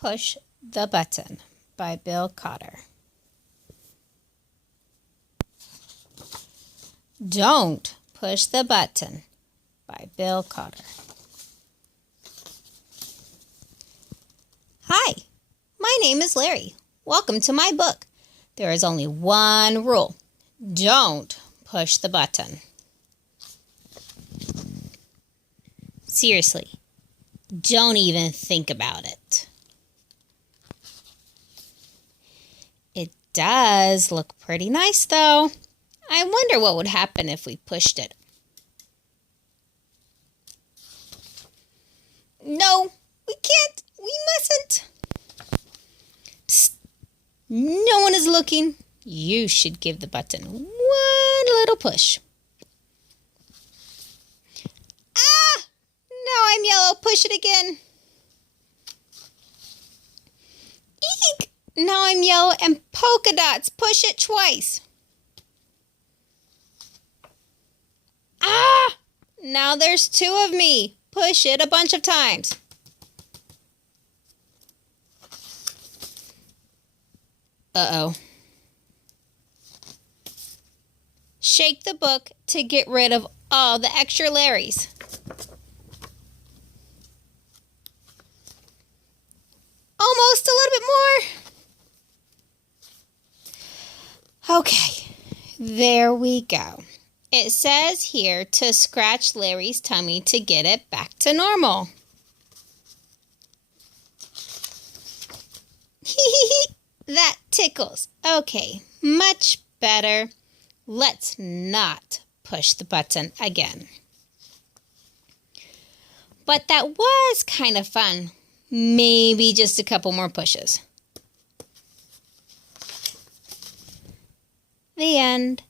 Push the Button by Bill Cotter. Don't Push the Button by Bill Cotter. Hi, my name is Larry. Welcome to my book. There is only one rule. Don't push the button. Seriously, don't even think about it. It does look pretty nice, though. I wonder what would happen if we pushed it. No, we can't. We mustn't. Psst. No one is looking. You should give the button one little push. Ah! Now I'm yellow. Push it again. Eek! Now I'm yellow and polka dots. Push it twice. Ah! Now there's two of me. Push it a bunch of times. Uh-oh. Shake the book to get rid of all the extra Larrys. Almost a little bit more. Okay, there we go. It says here to scratch Larry's tummy to get it back to normal. That tickles. Okay, much better. Let's not push the button again. But that was kind of fun. Maybe just a couple more pushes. The end.